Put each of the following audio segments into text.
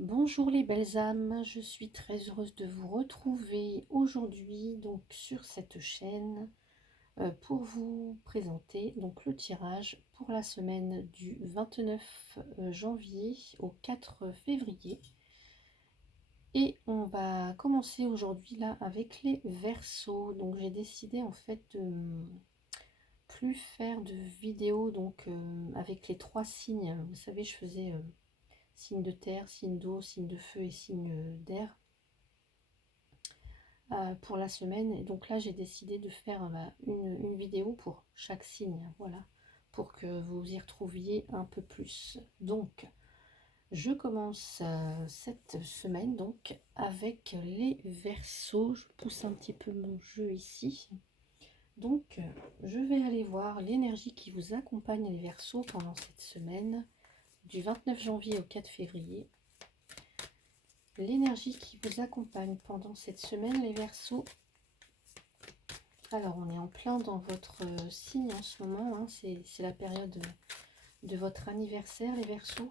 Bonjour les belles âmes, je suis très heureuse de vous retrouver aujourd'hui donc sur cette chaîne pour vous présenter donc le tirage pour la semaine du 29 janvier au 4 février. Et on va commencer aujourd'hui là avec les Verseaux. Donc j'ai décidé en fait de plus faire de vidéos donc avec les trois signes. Vous savez, je faisais signe de terre, signe d'eau, signe de feu et signe d'air pour la semaine. Et donc là j'ai décidé de faire une vidéo pour chaque signe, voilà, pour que vous y retrouviez un peu plus. Donc je commence cette semaine donc avec les Verseaux. Je pousse un petit peu mon jeu ici. Donc je vais aller voir l'énergie qui vous accompagne les Verseaux pendant cette semaine du 29 janvier au 4 février. L'énergie qui vous accompagne pendant cette semaine, les Verseaux. Alors, on est en plein dans votre signe en ce moment, hein, c'est la période de votre anniversaire, les Verseaux.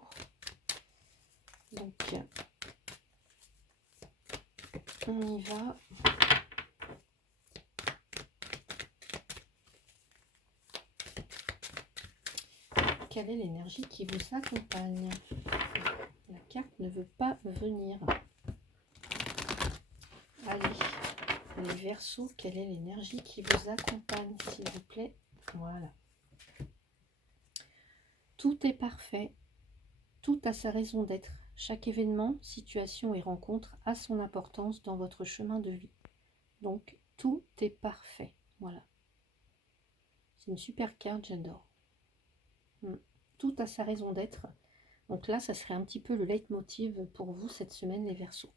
Donc, on y va. Quelle est l'énergie qui vous accompagne? La carte ne veut pas venir. Allez, les Verseaux, quelle est l'énergie qui vous accompagne, s'il vous plaît? Voilà. Tout est parfait. Tout a sa raison d'être. Chaque événement, situation et rencontre a son importance dans votre chemin de vie. Donc, tout est parfait. Voilà. C'est une super carte, j'adore. Tout a sa raison d'être. Donc là, ça serait un petit peu le leitmotiv pour vous cette semaine, les Verseaux.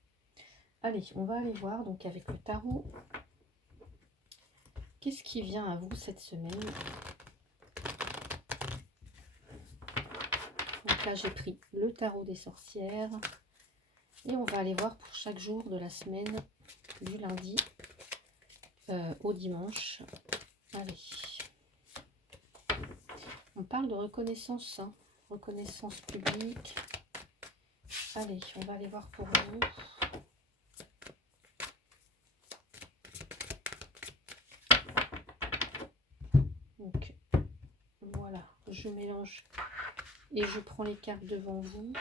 Allez, on va aller voir donc avec le tarot. Qu'est-ce qui vient à vous cette semaine? Donc là, j'ai pris le tarot des sorcières. Et on va aller voir pour chaque jour de la semaine, du lundi au dimanche. Allez. On parle de reconnaissance, hein, reconnaissance publique. Allez, on va aller voir pour vous. Donc, voilà, je mélange et je prends les cartes devant vous.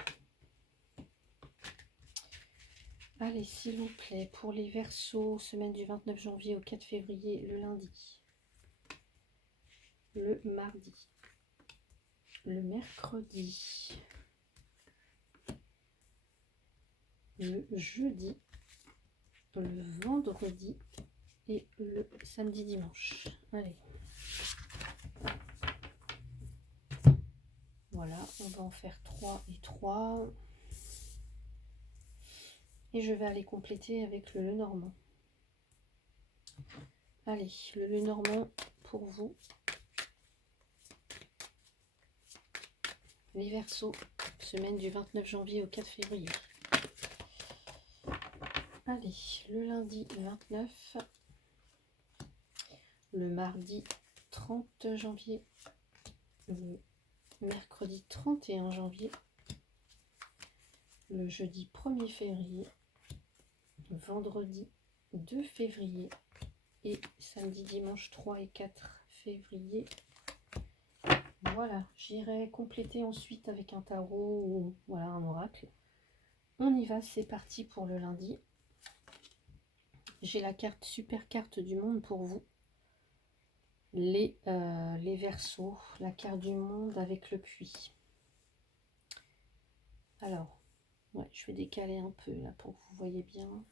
Allez, s'il vous plaît, pour les Verseaux, semaine du 29 janvier au 4 février, le lundi, le mardi, le mercredi, le jeudi, le vendredi et le samedi dimanche. Allez. Voilà, on va en faire 3 et 3. Et je vais aller compléter avec le Lenormand. Allez, le Lenormand pour vous. Les Verseaux, semaine du 29 janvier au 4 février. Allez, le lundi 29, le mardi 30 janvier, le mercredi 31 janvier, le jeudi 1er février, vendredi 2 février et samedi, dimanche 3 et 4 février. Voilà, j'irai compléter ensuite avec un tarot ou voilà, un oracle. On y va, c'est parti pour le lundi. J'ai la carte, super carte du monde pour vous. Les Verseaux, la carte du monde avec le puits. Alors, ouais, je vais décaler un peu là pour que vous voyez bien.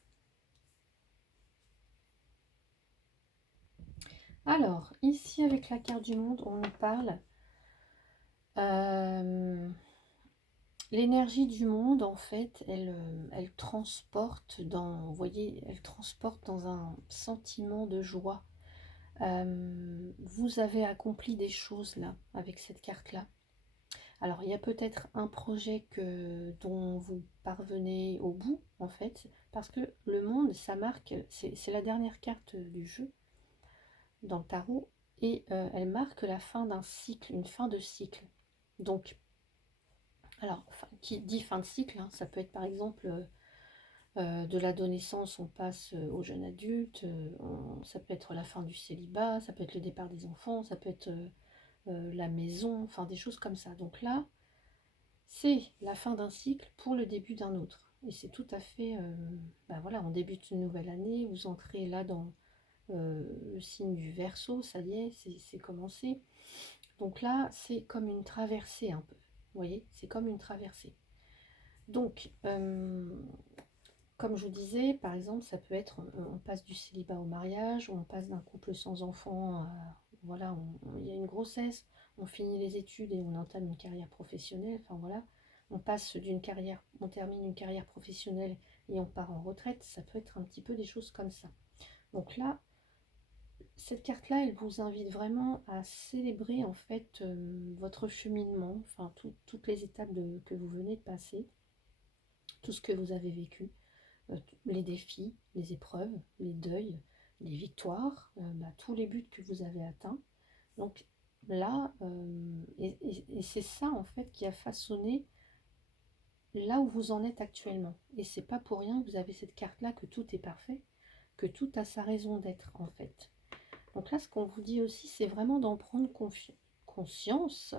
Alors, ici avec la carte du monde, on nous parle l'énergie du monde, en fait, elle transporte dans, vous voyez, elle transporte dans un sentiment de joie. Vous avez accompli des choses là, avec cette carte-là. Alors, il y a peut-être un projet dont vous parvenez au bout, en fait, parce que le monde, ça marque, c'est la dernière carte du jeu dans le tarot, et elle marque la fin d'un cycle, une fin de cycle. Donc, Alors, qui dit fin de cycle, hein, ça peut être par exemple de l'adolescence, on passe au jeune adulte, ça peut être la fin du célibat, ça peut être le départ des enfants, ça peut être la maison, enfin des choses comme ça. Donc là, c'est la fin d'un cycle pour le début d'un autre. Et c'est tout à fait, voilà, on débute une nouvelle année, vous entrez là dans le signe du Verseau, ça y est, c'est commencé. Donc là, c'est comme une traversée un peu. Vous voyez, c'est comme une traversée. Donc, comme je vous disais, par exemple, ça peut être, on passe du célibat au mariage, ou on passe d'un couple sans enfant à, voilà, il y a une grossesse, on finit les études et on entame une carrière professionnelle, enfin voilà, on passe d'une carrière, on termine une carrière professionnelle et on part en retraite, ça peut être un petit peu des choses comme ça. Donc là, cette carte-là, elle vous invite vraiment à célébrer en fait votre cheminement, enfin toutes les étapes que vous venez de passer, tout ce que vous avez vécu, les défis, les épreuves, les deuils, les victoires, tous les buts que vous avez atteints. Donc là, et c'est ça en fait qui a façonné là où vous en êtes actuellement. Et c'est pas pour rien que vous avez cette carte-là, que tout est parfait, que tout a sa raison d'être en fait. Donc là, ce qu'on vous dit aussi, c'est vraiment d'en prendre conscience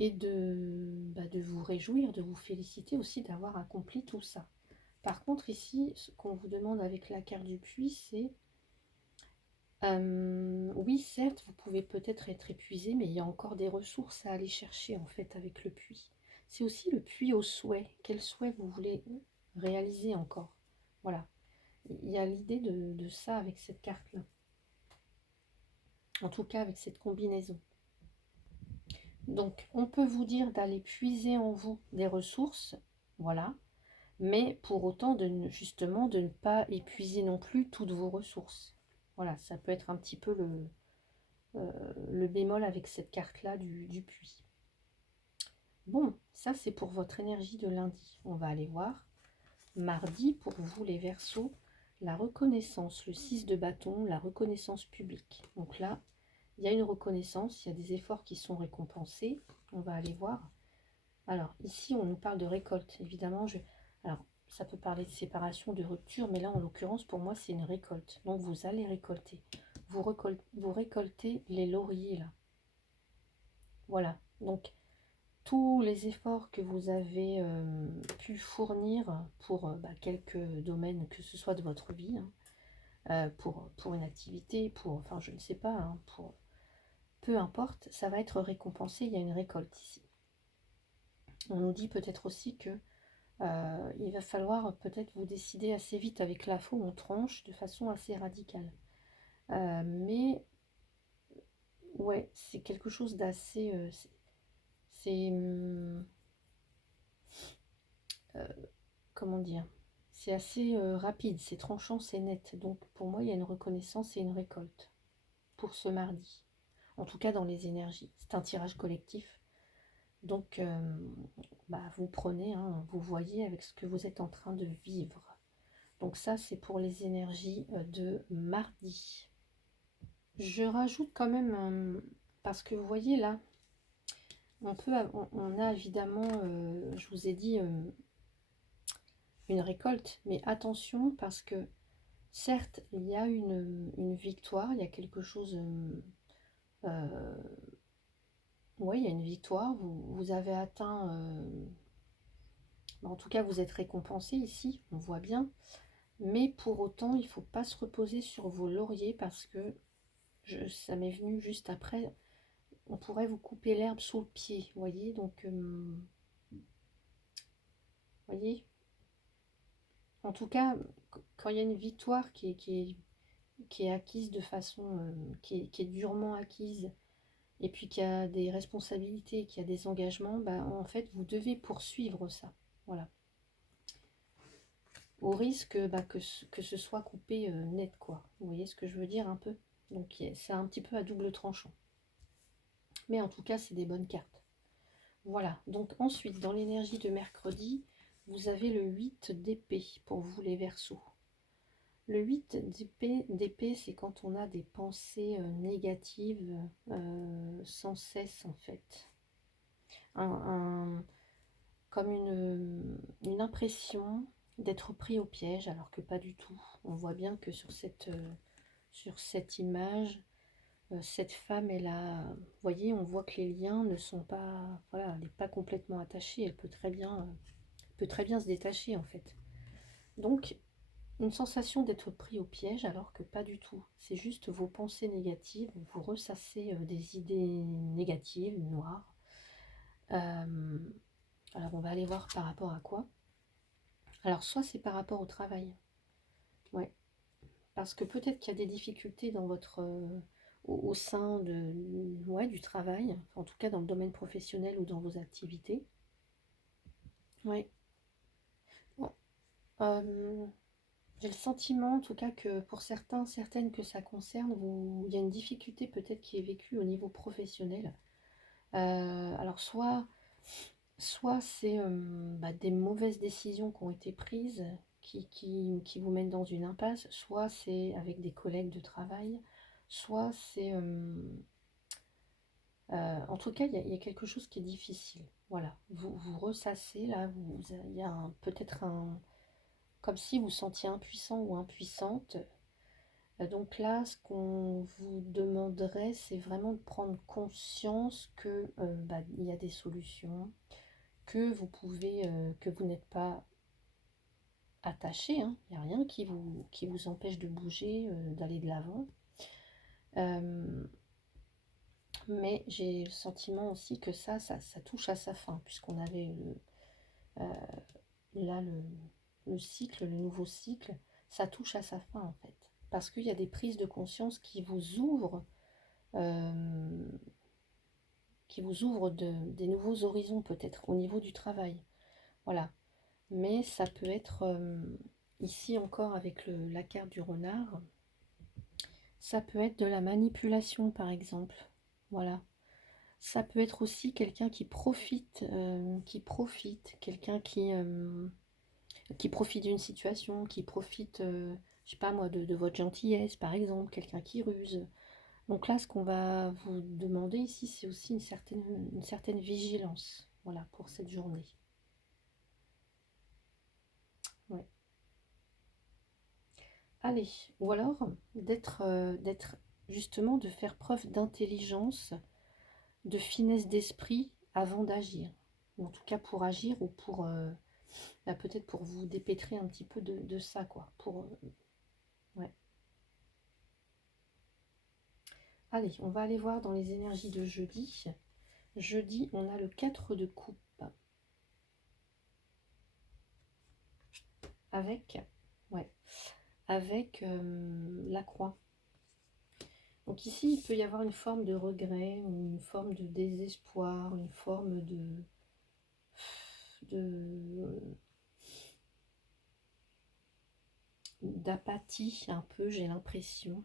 et de vous réjouir, de vous féliciter aussi d'avoir accompli tout ça. Par contre, ici, ce qu'on vous demande avec la carte du puits, c'est oui, certes, vous pouvez peut-être être épuisé, mais il y a encore des ressources à aller chercher en fait avec le puits. C'est aussi le puits au souhait. Quel souhait vous voulez réaliser encore? Voilà. Il y a l'idée de ça avec cette carte-là. En tout cas, avec cette combinaison. Donc, on peut vous dire d'aller puiser en vous des ressources, voilà, mais pour autant, justement, de ne pas épuiser non plus toutes vos ressources. Voilà, ça peut être un petit peu le bémol avec cette carte-là du puits. Bon, ça c'est pour votre énergie de lundi. On va aller voir. Mardi, pour vous les Verseaux, la reconnaissance, le 6 de bâton, la reconnaissance publique. Donc là, il y a une reconnaissance, il y a des efforts qui sont récompensés. On va aller voir. Alors, ici, on nous parle de récolte. Évidemment, alors, ça peut parler de séparation, de rupture, mais là, en l'occurrence, pour moi, c'est une récolte. Donc, vous allez récolter. Vous récoltez les lauriers, là. Voilà. Donc, tous les efforts que vous avez pu fournir pour quelques domaines, que ce soit de votre vie, hein, pour une activité, enfin, je ne sais pas, hein, peu importe, ça va être récompensé. Il y a une récolte ici. On nous dit peut-être aussi que il va falloir peut-être vous décider assez vite avec la faux, on tranche de façon assez radicale. Mais ouais, c'est quelque chose d'assez... c'est... comment dire? C'est assez rapide, c'est tranchant, c'est net. Donc pour moi, il y a une reconnaissance et une récolte pour ce mardi. En tout cas dans les énergies. C'est un tirage collectif. Donc vous prenez, hein, vous voyez avec ce que vous êtes en train de vivre. Donc ça, c'est pour les énergies de mardi. Je rajoute quand même, parce que vous voyez là, on a évidemment, je vous ai dit, une récolte, mais attention parce que certes, il y a une victoire, il y a quelque chose, oui, il y a une victoire, vous avez atteint, en tout cas vous êtes récompensé ici, on voit bien, mais pour autant, il ne faut pas se reposer sur vos lauriers parce que ça m'est venu juste après, on pourrait vous couper l'herbe sous le pied, vous voyez, donc, voyez, en tout cas, quand il y a une victoire qui est acquise de façon, qui est durement acquise, et puis qu'il y a des responsabilités, qu'il y a des engagements, en fait, vous devez poursuivre ça, voilà. Au risque que ce soit coupé net, quoi. Vous voyez ce que je veux dire un peu? Donc c'est un petit peu à double tranchant. Mais en tout cas, c'est des bonnes cartes. Voilà, donc ensuite, dans l'énergie de mercredi, vous avez le 8 d'épée pour vous les Verseaux. Le 8 d'épée, c'est quand on a des pensées négatives sans cesse en fait. comme une impression d'être pris au piège, alors que pas du tout. On voit bien que sur cette image, cette femme, elle a, vous voyez, on voit que les liens ne sont pas, voilà, elle n'est pas complètement attachée, elle peut très bien se détacher en fait. Donc, une sensation d'être pris au piège, alors que pas du tout. C'est juste vos pensées négatives, vous ressassez des idées négatives, noires. Euh, alors, on va aller voir par rapport à quoi. Alors, soit c'est par rapport au travail, ouais, parce que peut-être qu'il y a des difficultés dans votre, au sein de, ouais, du travail, en tout cas dans le domaine professionnel ou dans vos activités. Ouais. Bon, j'ai le sentiment, en tout cas, que pour certains, certaines que ça concerne, il y a une difficulté peut-être qui est vécue au niveau professionnel. Alors, soit c'est des mauvaises décisions qui ont été prises, qui vous mènent dans une impasse, soit c'est avec des collègues de travail, soit c'est... en tout cas, il y a quelque chose qui est difficile. Voilà, vous ressassez, là, il y a peut-être un... comme si vous sentiez impuissant ou impuissante. Donc là, ce qu'on vous demanderait, c'est vraiment de prendre conscience que il y a des solutions, que vous pouvez, que vous n'êtes pas attaché, hein. Il n'y a rien qui vous empêche de bouger, d'aller de l'avant. Euh, mais j'ai le sentiment aussi que ça touche à sa fin, puisqu'on avait là le cycle, le nouveau cycle, ça touche à sa fin en fait. Parce qu'il y a des prises de conscience euh, qui vous ouvrent des nouveaux horizons peut-être au niveau du travail. Voilà. Mais ça peut être ici encore avec la carte du renard, ça peut être de la manipulation par exemple. Voilà. Ça peut être aussi quelqu'un qui profite, quelqu'un qui profite d'une situation, qui profite, je sais pas moi, de votre gentillesse par exemple, quelqu'un qui ruse. Donc là, ce qu'on va vous demander ici, c'est aussi une certaine vigilance, voilà, pour cette journée. Ouais. Allez, ou alors d'être justement de faire preuve d'intelligence, de finesse d'esprit avant d'agir. Ou en tout cas pour agir ou pour peut-être pour vous dépêtrer un petit peu de ça, quoi. Ouais. Allez, on va aller voir dans les énergies de jeudi. Jeudi, on a le 4 de coupe avec, ouais, avec la croix. Donc ici, il peut y avoir une forme de regret, une forme de désespoir, une forme de d'apathie un peu, j'ai l'impression.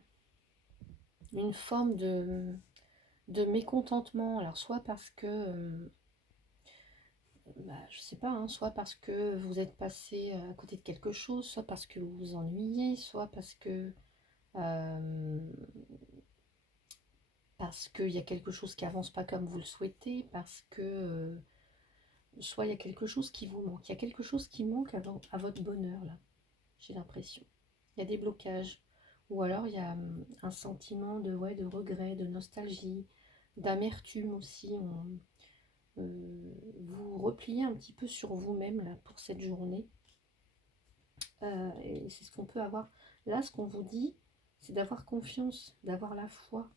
Une forme de mécontentement. Alors soit parce que, je sais pas, hein, soit parce que vous êtes passé à côté de quelque chose, soit parce que vous vous ennuyez, soit euh, parce qu'il y a quelque chose qui avance pas comme vous le souhaitez, parce que soit il y a quelque chose qui vous manque. Il y a quelque chose qui manque à votre bonheur, là, j'ai l'impression. Il y a des blocages. Ou alors il y a un sentiment de, ouais, de regret, de nostalgie, d'amertume aussi. Vous repliez un petit peu sur vous-même là pour cette journée. Et c'est ce qu'on peut avoir. Là, ce qu'on vous dit, c'est d'avoir confiance, d'avoir la foi.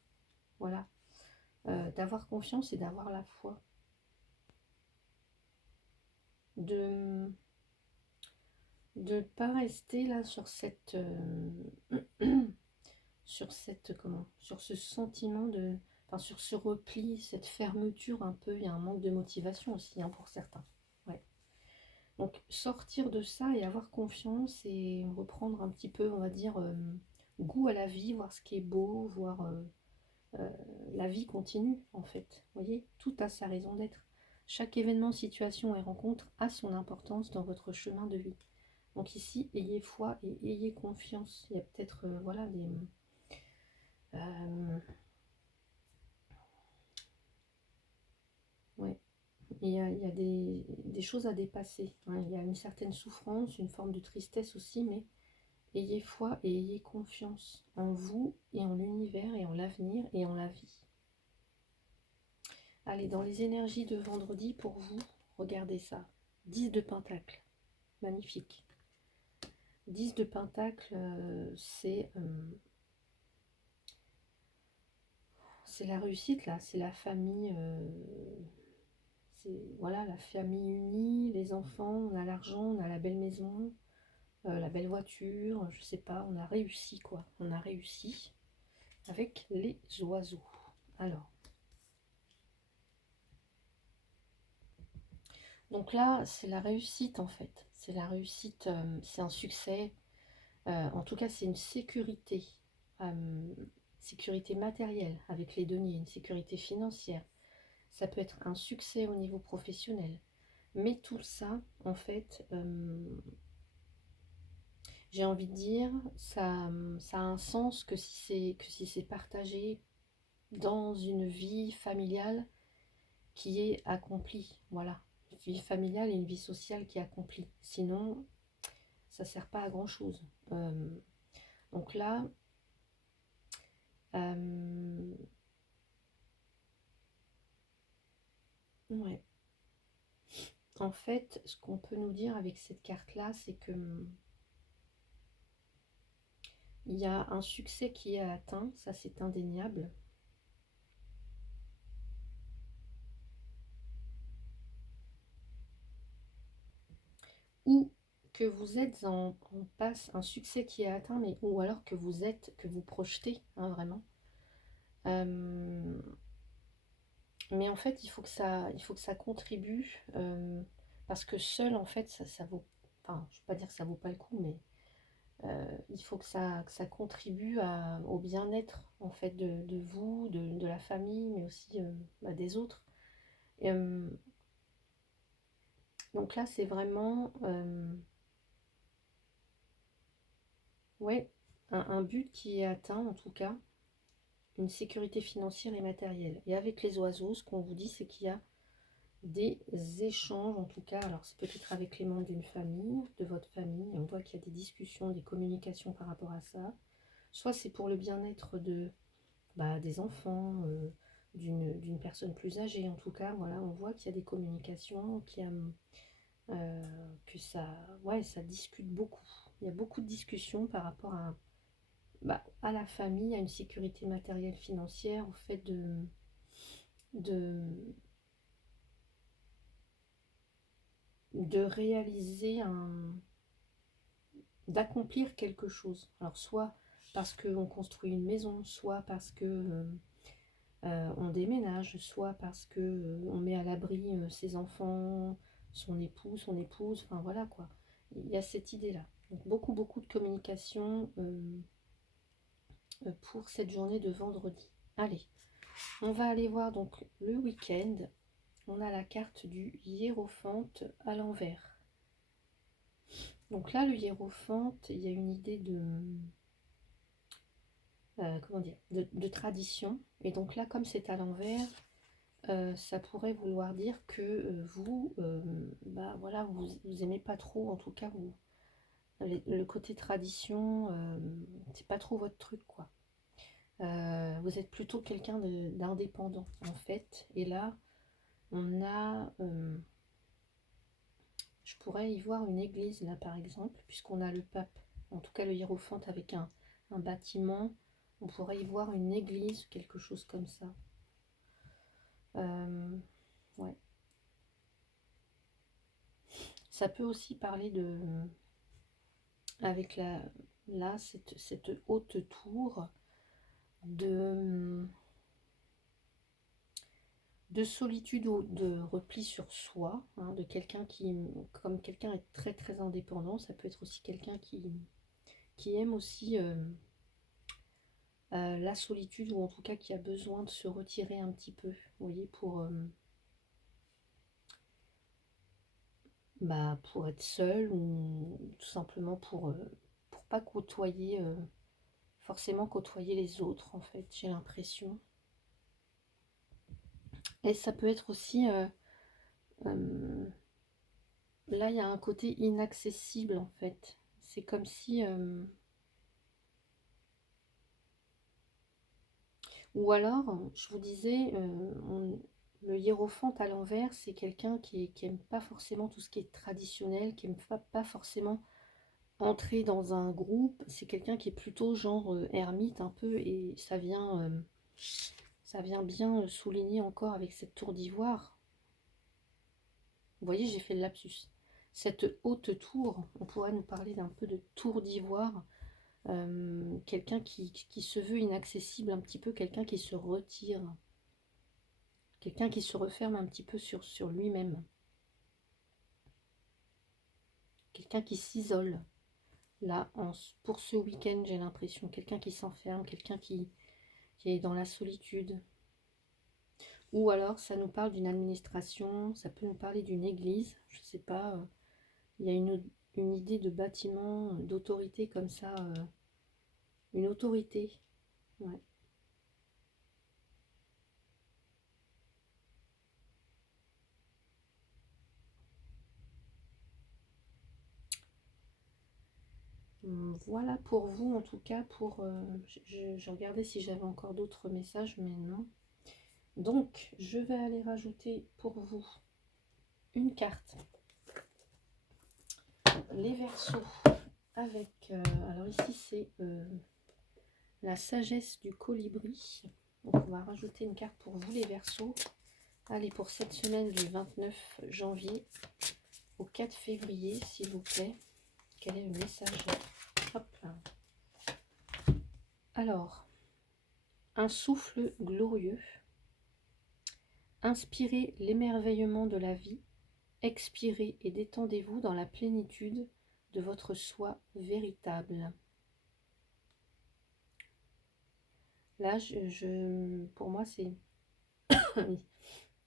Voilà. D'avoir confiance et d'avoir la foi. De ne pas rester là sur sur ce sentiment enfin, sur ce repli, cette fermeture un peu. Il y a un manque de motivation aussi, hein, pour certains. Ouais. Donc sortir de ça et avoir confiance et reprendre un petit peu, on va dire, goût à la vie, voir ce qui est beau, voir euh, la vie continue en fait. Vous voyez, tout a sa raison d'être. Chaque événement, situation et rencontre a son importance dans votre chemin de vie. Donc ici, ayez foi et ayez confiance. Il y a peut-être voilà euh, ouais, il y a des choses à dépasser, hein. Il y a une certaine souffrance, une forme de tristesse aussi, mais ayez foi et ayez confiance en vous et en l'univers et en l'avenir et en la vie. Allez, dans les énergies de vendredi pour vous, regardez ça. 10 de Pentacle, magnifique. 10 de Pentacle, c'est la réussite là, c'est la famille, c'est voilà, la famille unie, les enfants, on a l'argent, on a la belle maison, la belle voiture, je sais pas, on a réussi quoi, on a réussi avec les oiseaux. Alors, donc là, c'est la réussite en fait, c'est la réussite, c'est un succès, en tout cas c'est une sécurité, sécurité matérielle avec les deniers, une sécurité financière, ça peut être un succès au niveau professionnel, mais tout ça, en fait, j'ai envie de dire, ça a un sens que si c'est partagé dans une vie familiale qui est accomplie. Voilà, une vie familiale et une vie sociale qui est accomplie. Sinon, ça ne sert pas à grand-chose. Donc là, ouais. En fait, ce qu'on peut nous dire avec cette carte-là, c'est que il y a un succès qui est atteint, ça c'est indéniable. Ou que vous êtes en passe, un succès qui est atteint, mais ou alors que vous projetez, hein, vraiment. Mais en fait, il faut que ça contribue, parce que seul, en fait, ça vaut, enfin, je ne vais pas dire que ça vaut pas le coup, mais il faut que ça contribue au bien-être, en fait, de vous, de la famille, mais aussi des autres. Et, donc là, c'est vraiment, ouais, un but qui est atteint, en tout cas, une sécurité financière et matérielle. Et avec les oiseaux, ce qu'on vous dit, c'est qu'il y a des échanges, en tout cas, alors c'est peut-être avec les membres d'une famille, de votre famille, on voit qu'il y a des discussions, des communications par rapport à ça, soit c'est pour le bien-être des enfants, d'une personne plus âgée, en tout cas, voilà, on voit qu'il y a des communications, que ça, ouais, ça discute beaucoup, il y a beaucoup de discussions par rapport à la famille, à une sécurité matérielle financière, au fait de, de réaliser d'accomplir quelque chose. Alors soit parce qu'on construit une maison, soit parce que on déménage, soit parce que on met à l'abri ses enfants, son époux, son épouse, enfin voilà quoi. Il y a cette idée-là. Donc beaucoup de communication pour cette journée de vendredi. Allez, on va aller voir donc le week-end. On a la carte du hiérophante à l'envers. Donc là, le hiérophante, il y a une idée comment dire, de tradition. Et donc là, comme c'est à l'envers, ça pourrait vouloir dire que vous, voilà, vous aimez pas trop, en tout cas, le côté tradition, c'est pas trop votre truc, quoi. Vous êtes plutôt quelqu'un d'indépendant, en fait. Et là, on a, je pourrais y voir une église, là, par exemple, puisqu'on a le pape, en tout cas le hiérophante avec un bâtiment. On pourrait y voir une église, quelque chose comme ça. Ouais. Ça peut aussi parler avec cette haute tour de, de solitude ou de repli sur soi, hein, de quelqu'un comme quelqu'un est très très indépendant, ça peut être aussi quelqu'un qui aime aussi la solitude, ou en tout cas qui a besoin de se retirer un petit peu, vous voyez, pour être seul, ou tout simplement pour pas forcément côtoyer les autres, en fait, j'ai l'impression. Et ça peut être aussi Là, il y a un côté inaccessible en fait. C'est comme si... Ou alors, je vous disais, le hiérophante à l'envers, c'est quelqu'un qui aime pas forcément tout ce qui est traditionnel, qui aime pas forcément entrer dans un groupe. C'est quelqu'un qui est plutôt genre ermite un peu, et ça vient bien souligner encore avec cette tour d'ivoire. Vous voyez, j'ai fait le lapsus. Cette haute tour, on pourrait nous parler d'un peu de tour d'ivoire. Quelqu'un qui se veut inaccessible un petit peu, quelqu'un qui se retire, quelqu'un qui se referme un petit peu sur lui-même, quelqu'un qui s'isole. Là, pour ce week-end, j'ai l'impression, quelqu'un qui s'enferme, quelqu'un qui est dans la solitude. Ou alors, ça nous parle d'une administration, ça peut nous parler d'une église, je ne sais pas, il y a une idée de bâtiment, d'autorité comme ça, une autorité, ouais. Voilà pour vous, en tout cas, je regardais si j'avais encore d'autres messages, mais non. Donc, je vais aller rajouter pour vous une carte. Les Verseaux, avec, alors ici c'est la sagesse du colibri. Donc, on va rajouter une carte pour vous, les Verseaux. Allez, pour cette semaine du 29 janvier au 4 février, s'il vous plaît. Quel est le message? Hop là. Alors, un souffle glorieux. Inspirez l'émerveillement de la vie, expirez et détendez-vous dans la plénitude de votre soi véritable. Là, pour moi, c'est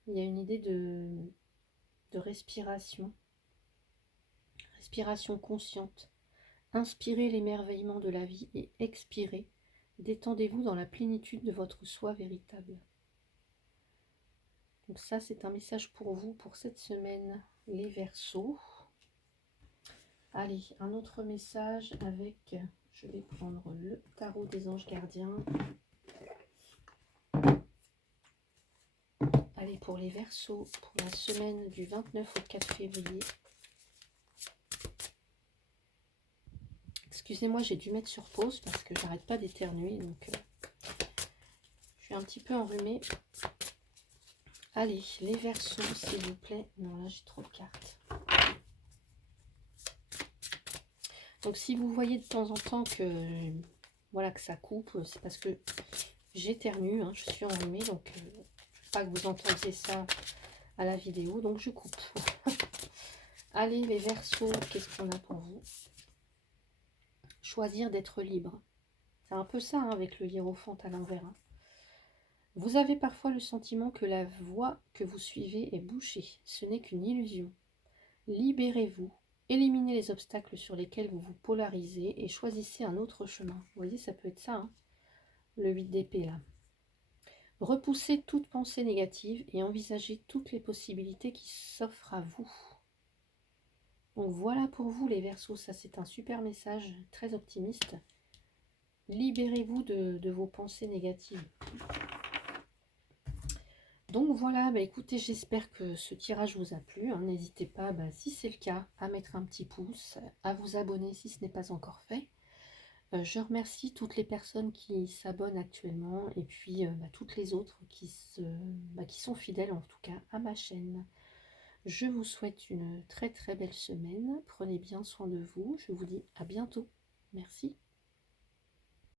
il y a une idée de respiration, respiration consciente. Inspirez l'émerveillement de la vie et expirez, détendez-vous dans la plénitude de votre soi véritable. Donc ça, c'est un message pour vous pour cette semaine, les Verseaux. Allez, un autre message avec, je vais prendre le tarot des anges gardiens. Allez, pour les Verseaux, pour la semaine du 29 au 4 février. Excusez-moi, j'ai dû mettre sur pause parce que j'arrête pas d'éternuer, donc je suis un petit peu enrhumée. Allez, les Verseaux, s'il vous plaît. Non, là, j'ai trop de cartes. Donc, si vous voyez de temps en temps que, voilà, que ça coupe, c'est parce que j'éternue, hein, je suis enrhumée, donc je ne veux pas que vous entendiez ça à la vidéo, donc je coupe. Allez, les Verseaux, qu'est-ce qu'on a pour vous? Choisir d'être libre. C'est un peu ça, hein, avec le hiérophante à l'envers. Hein. Vous avez parfois le sentiment que la voie que vous suivez est bouchée. Ce n'est qu'une illusion. Libérez-vous, éliminez les obstacles sur lesquels vous vous polarisez et choisissez un autre chemin. Vous voyez, ça peut être ça, hein, le 8 d'épée là. Repoussez toute pensée négative et envisagez toutes les possibilités qui s'offrent à vous. Donc voilà pour vous les Verseaux, ça c'est un super message, très optimiste. Libérez-vous de vos pensées négatives. Donc voilà, bah écoutez, j'espère que ce tirage vous a plu. Hein. N'hésitez pas, si c'est le cas, à mettre un petit pouce, à vous abonner si ce n'est pas encore fait. Je remercie toutes les personnes qui s'abonnent actuellement et puis toutes les autres qui sont fidèles en tout cas à ma chaîne. Je vous souhaite une très très belle semaine. Prenez bien soin de vous. Je vous dis à bientôt. Merci.